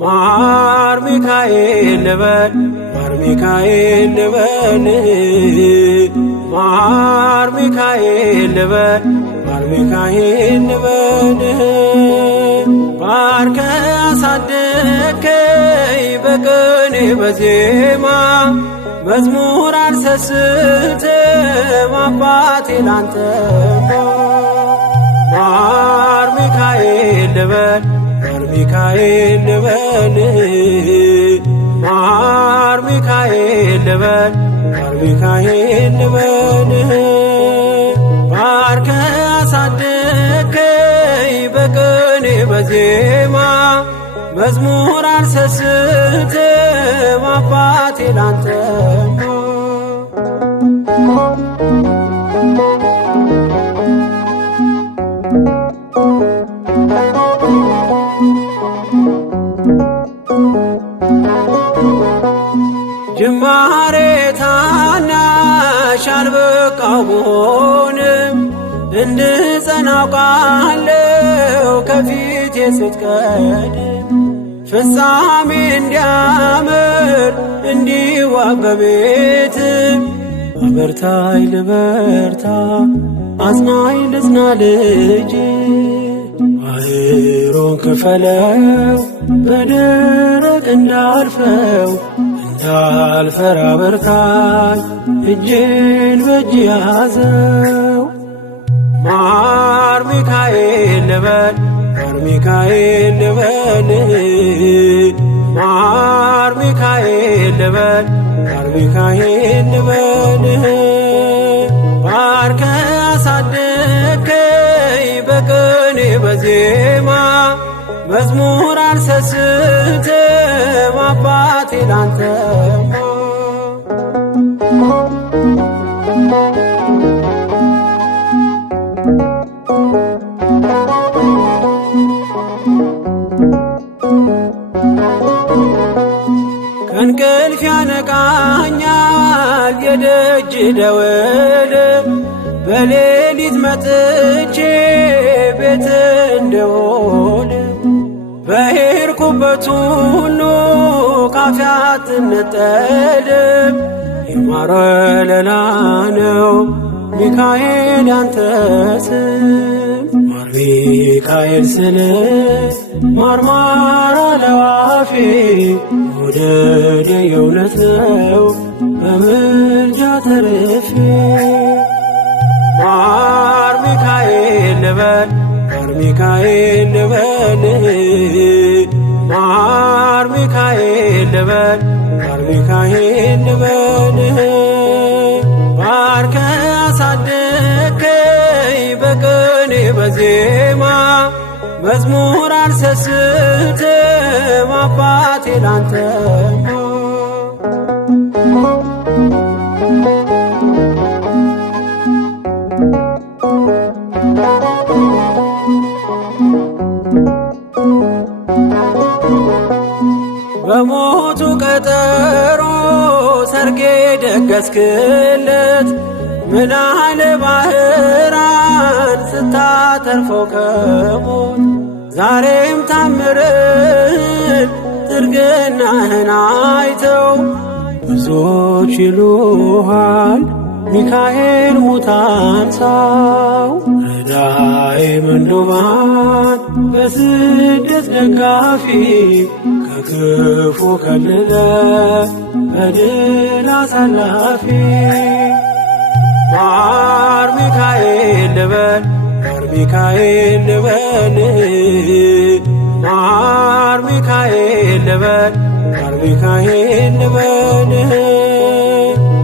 ማር ሚካኤል ልበል ማር ሚካኤል ልበል ማር ሚካኤል ልበል ማር ሚካኤል ልበል ባርከ አሳደከኝ በቅኔ በዜማ መዝሙር አልሰስትም አባቴ ላንተማ ማር ሚካኤል ልበል ማር ሚካኤል ልበል ማር ሚካኤል ልበል ማር ሚካኤል ልበል ባርከ አሳደከኝ በቅኔ በዜማ መዝሙር አልሰስትም አባቴ ላንተማ ጅማሬ ታናሽ አልበቃው ብሆንም እንድጸና አውቃለሁ ከፊቴ ስትቀድም ፍጻሜ እንዲያምር እንዲዋብ በቤት አበርታኝ ልበርታ አጽናኝ ልጽና ልጅ ባህሩን ክፈለው በደረቅ እንዳልፈው እንዳልፈራ በርታኝ እጄን በእጅ ያዘው ማር ሚካኤል ልበል ማር ሚካኤል ልበል ማር ሚካኤል ልበል ማር ሚካኤል ልበል ባርከ አሳደከኝ በቅኔ በዜማ መዝሙር አልሰስትም አባቴ ላንተማ ከእንቅልፍ ያነቃኛል የደጅ ደወል በሌሊት መጥቼ ቤት እንደውል በሄድኩበት ሁሉ ካፌ አትነጠልም የማር ወለላ ነው ሚካኤል ያንተ ስም ማር ሚካኤል ስል ማርማር አለው አፌ መውደድ የእውነት ነው በምልጃ ተርፌ ማር ሚካኤል ልበል ማር ሚካኤል ልበል ማር ሚካኤል ልበል ማር ሚካኤል ልበል ባርከ አሳደከኝ በቅኔ በዜማ መዝሙር አልሰስትም አባቴ ላንተማ በሞቱ ቀጠሮ ሰርጌ ደገስክለት ምናለ ባህራን ስታተርፈው ከሞት ዛሬም ታምርህን ጥርግናህን አይተው ብዙዎች ይሉሃል ሚካኤል ሙታን ሰው ረዳኤ ምንዱባን በስደት ደጋፊ ከክፉ ከልለ በድል አሳላፊ ማር ሚካኤል ልበል ማር ሚካኤል ልበል ማር ሚካኤል ልበል ማር ሚካኤል ልበል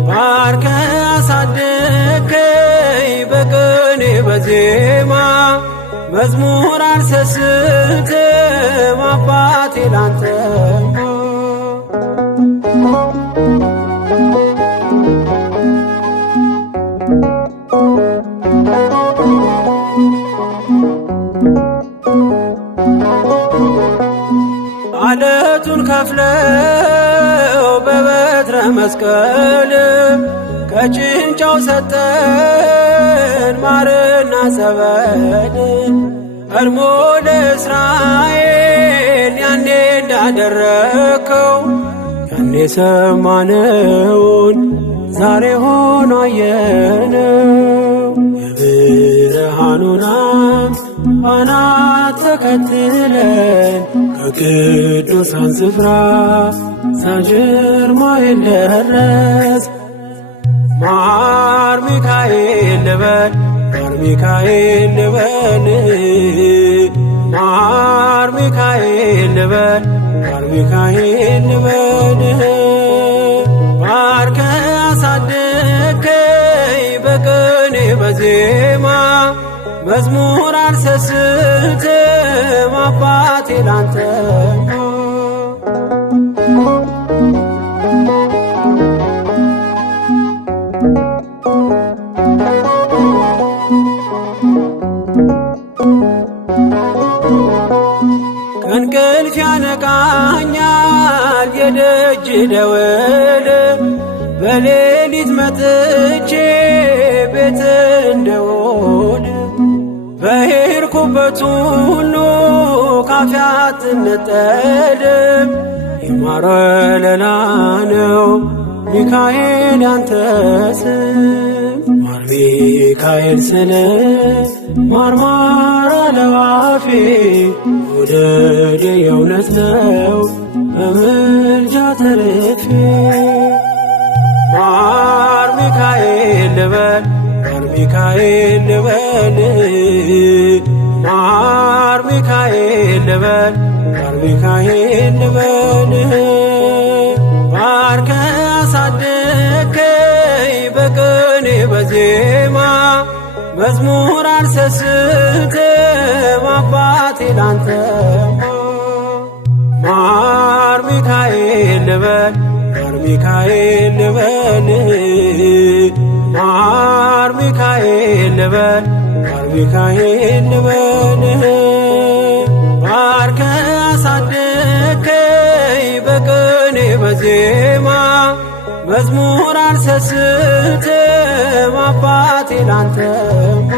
ባርከ አሳደከኝ በቅኔ በዜማ መዝሙር አልሰስትም አባቴ ላንተማ አለቱን ከፍለው በትረ መስቀል ከጭንጫው ሰጠን ማርና ጸበል ቀድሞ ለእስራኤል ያኔ እንዳደረከው ያኔ ሰማነውን ዛሬ ሆኖ አየነው። የብርሃኑን አምድ ፋና ተከትለን ከቅዱሳን ስፍራ ሳንጀርማይል ደረስ። ማር ሚካኤል ልበል ማር ሚካኤል ልበል ማር ሚካኤል ልበል ማር ሚካኤል ልበል ባርከ አሳደከኝ በቅኔ በዜማ መዝሙር አልሰስትም አባቴ ላንተማ። ከእንቅልፍ ያነቃኛል የደጅ ደወል በሌሊት መጥቼ ቤት እንደውል በሄድኩበት ሁሉ ካፌ አትነጠልም። የማር ወለላ ነው ሚካኤል ያንተ ስም ማር ሚካኤል ስለ ማርማር አለው አፌ መውደድ የእውነት ነው በምልጃ ተርፌ። ማር ሚካኤል ልበል ማር ሚካኤል ልበል ማር ሚካኤል ልበል ማር ሚካኤል ልበል ባርከ አሳደከኝ በቅኔ በዜማ መዝሙር አልሰስትም አባቴ ላንተማ። ማር ሚካኤል ልበል ማር ሚካኤል ልበል ማር ሚካኤል ልበል ማር ሚካኤል ልበል ባርከ አሳደከኝ በቅኔ በዜማ መዝሙር አልሰስትም አባቴ ላንተማ።